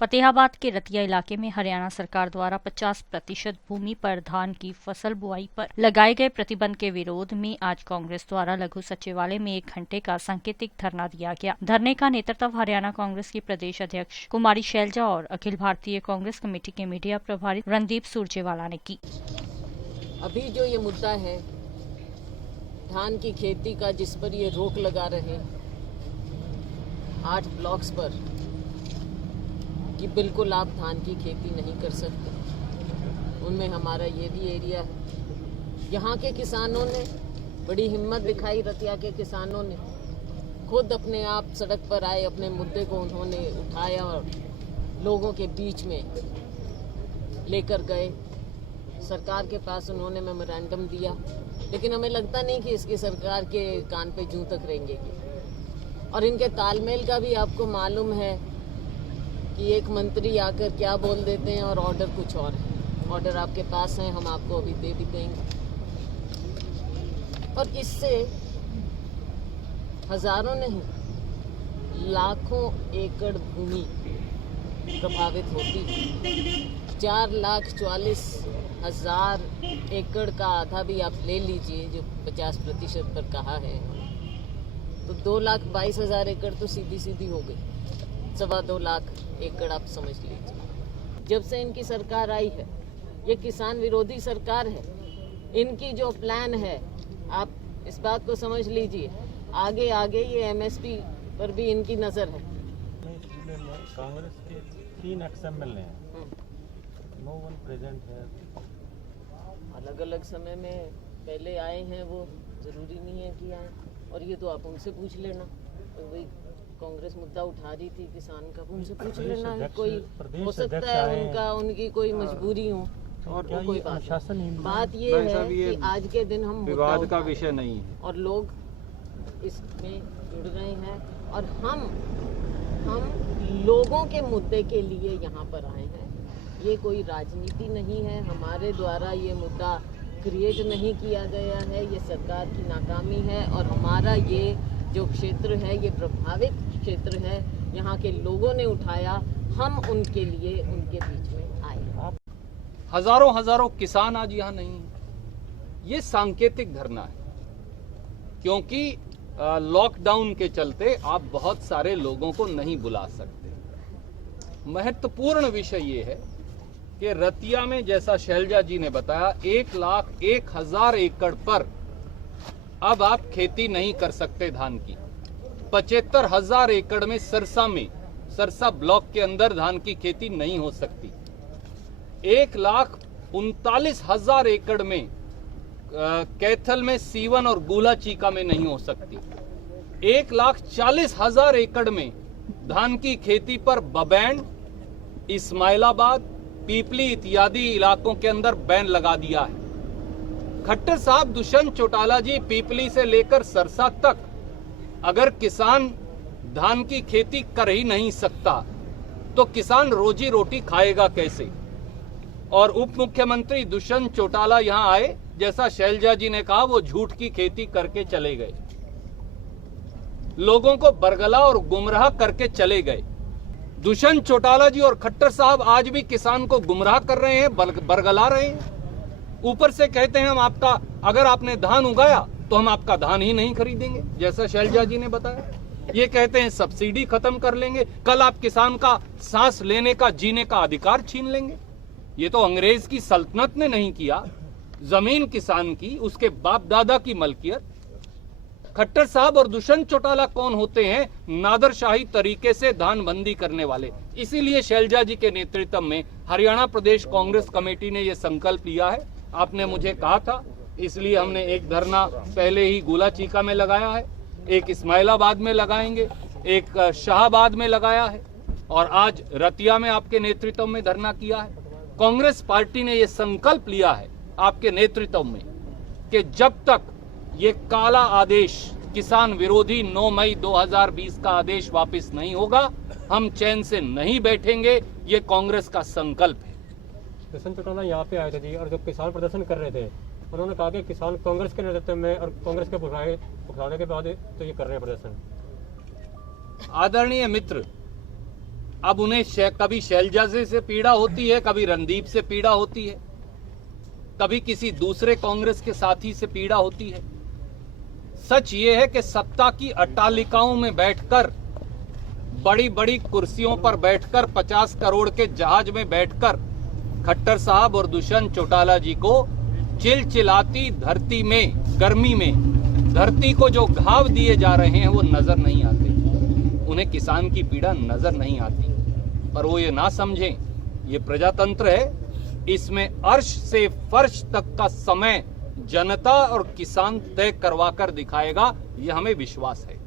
फतेहाबाद के रतिया इलाके में हरियाणा सरकार द्वारा 50% भूमि पर धान की फसल बुआई पर लगाए गए प्रतिबंध के विरोध में आज कांग्रेस द्वारा लघु सचिवालय में 1 घंटे का सांकेतिक धरना दिया गया। धरने का नेतृत्व हरियाणा कांग्रेस की प्रदेश अध्यक्ष कुमारी शैलजा और अखिल भारतीय कांग्रेस कमेटी के मीडिया प्रभारी रणदीप सुरजेवाला ने की। अभी जो ये मुद्दा है धान की खेती का, जिस पर ये रोक लगा रहे 8 ब्लॉक्स पर कि बिल्कुल आप धान की खेती नहीं कर सकते, उनमें हमारा ये भी एरिया है। यहाँ के किसानों ने बड़ी हिम्मत दिखाई, रतिया के किसानों ने खुद अपने आप सड़क पर आए, अपने मुद्दे को उन्होंने उठाया और लोगों के बीच में लेकर गए। सरकार के पास उन्होंने मेमोरेंडम दिया, लेकिन हमें लगता नहीं कि इसकी सरकार के कान पे जूं तक रेंगेगी। और इनके तालमेल का भी आपको मालूम है कि एक मंत्री आकर क्या बोल देते हैं और ऑर्डर कुछ और है। ऑर्डर आपके पास है, हम आपको अभी दे भी देंगे। और इससे हजारों नहीं लाखों एकड़ भूमि प्रभावित होती है। 4,44,000 एकड़ का आधा भी आप ले लीजिए, जो 50% पर कहा है, तो 2,22,000 एकड़ तो सीधी सीधी हो गई। 2.25 लाख एकड़ आप समझ लीजिए। जब से इनकी सरकार आई है, ये किसान विरोधी सरकार है। इनकी जो प्लान है, आप इस बात को समझ लीजिए, आगे आगे ये एमएसपी पर भी इनकी नजर है। कांग्रेस के 3 एक्स-एमएलए हैं, नो वन प्रेजेंट है। अलग अलग समय में पहले आए हैं, वो जरूरी नहीं है कि आए। और ये तो आप उनसे पूछ लेना, तो वही कांग्रेस मुद्दा उठा रही थी किसान का, उनसे पूछ लेना है। कोई हो सकता है उनकी कोई मजबूरी हो, और वो कोई बात ये है कि आज के दिन हम विवाद का विषय नहीं है और लोग इसमें जुड़ रहे हैं, और हम लोगों के मुद्दे के लिए यहाँ पर आए हैं। ये कोई राजनीति नहीं है, हमारे द्वारा ये मुद्दा क्रिएट नहीं किया गया है, ये सरकार की नाकामी है। और हमारा ये जो क्षेत्र है, ये प्रभावित क्षेत्र है, यहाँ के लोगों ने उठाया, हम उनके लिए उनके बीच में आए। हजारों किसान आज यहाँ नहीं है। ये सांकेतिक धरना है, क्योंकि लॉकडाउन के चलते आप बहुत सारे लोगों को नहीं बुला सकते। महत्वपूर्ण विषय ये है कि रतिया में, जैसा शैलजा जी ने बताया, 1,01,000 एकड़ पर अब आप खेती नहीं कर सकते धान की। 75,000 एकड़ में सरसा ब्लॉक के अंदर धान की खेती नहीं हो सकती। 1,39,000 एकड़ में कैथल में, सीवन और गुला चीका में नहीं हो सकती। 1,40,000 एकड़ में धान की खेती पर बबैंड, इस्माइलाबाद, पीपली इत्यादि इलाकों के अंदर बैन लगा दिया है। खट्टर साहब दुष्यंत चौटाला जी, पीपली से लेकर सरसा तक अगर किसान धान की खेती कर ही नहीं सकता तो किसान रोजी रोटी खाएगा कैसे? और उप मुख्यमंत्री दुष्यंत चौटाला यहां आए, जैसा शैलजा जी ने कहा, वो झूठ की खेती करके चले गए, लोगों को बरगला और गुमराह करके चले गए। दुष्यंत चौटाला जी और खट्टर साहब आज भी किसान को गुमराह कर रहे हैं, बरगला रहे हैं। ऊपर से कहते हैं हम आपका, अगर आपने धान उगाया तो हम आपका धान ही नहीं खरीदेंगे, जैसा शैलजा जी ने बताया। ये कहते हैं सब्सिडी खत्म कर लेंगे, कल आप किसान का सांस लेने का, जीने का अधिकार छीन लेंगे। ये तो अंग्रेज की सल्तनत ने नहीं किया, जमीन किसान की, उसके बाप दादा की मलकियत। खट्टर साहब और दुष्यंत चौटाला कौन होते हैं? नादरशाही तरीके से धान बंदी करने वाले। इसीलिए शैलजा जी के नेतृत्व में हरियाणा प्रदेश कांग्रेस कमेटी ने यह संकल्प लिया है। आपने मुझे कहा था, इसलिए हमने एक धरना पहले ही गुला चीका में लगाया है, एक इस्माइलाबाद में लगाएंगे, एक शाहबाद में लगाया है, और आज रतिया में आपके नेतृत्व में धरना किया है। कांग्रेस पार्टी ने यह संकल्प लिया है आपके नेतृत्व में कि जब तक ये काला आदेश, किसान विरोधी 9 मई 2020 का आदेश वापस नहीं होगा, हम चैन से नहीं बैठेंगे। ये कांग्रेस का संकल्प है। दुष्यंत चौटाला यहाँ पे आए थे जी, और जब किसान प्रदर्शन कर रहे थे, उन्होंने कहा कि किसान कांग्रेस के नेतृत्व में और कांग्रेस के उठाने के बाद तो ये कर रहे हैं प्रदर्शन। आदरणीय मित्र, अब उन्हें कभी शैलजा से पीड़ा होती है, कभी रणदीप से पीड़ा होती है, कभी किसी दूसरे कांग्रेस के साथी से पीड़ा होती है। सच ये है कि सत्ता की अट्टालिकाओं में बैठकर, बड़ी बड़ी कुर्सियों पर बैठकर, 50 करोड़ के जहाज में बैठकर खट्टर साहब और दुष्यंत चौटाला जी को चिलचिलाती धरती में, गर्मी में धरती को जो घाव दिए जा रहे हैं वो नजर नहीं आते। उन्हें किसान की पीड़ा नजर नहीं आती, पर वो ये ना समझें, ये प्रजातंत्र है, इसमें अर्श से फर्श तक का समय जनता और किसान तय करवा कर दिखाएगा, ये हमें विश्वास है।